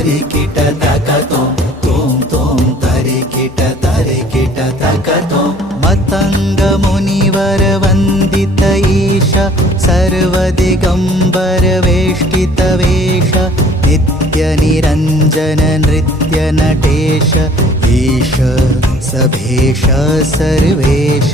तरिकिट तकतों तों तों तरिकिट तकतों मतंग मुनिवर वंदित ईश सर्वदिगंबर वेष्टित वेश नित्य निरंजन नृत्य नटेश ईश सभेश सर्वेश।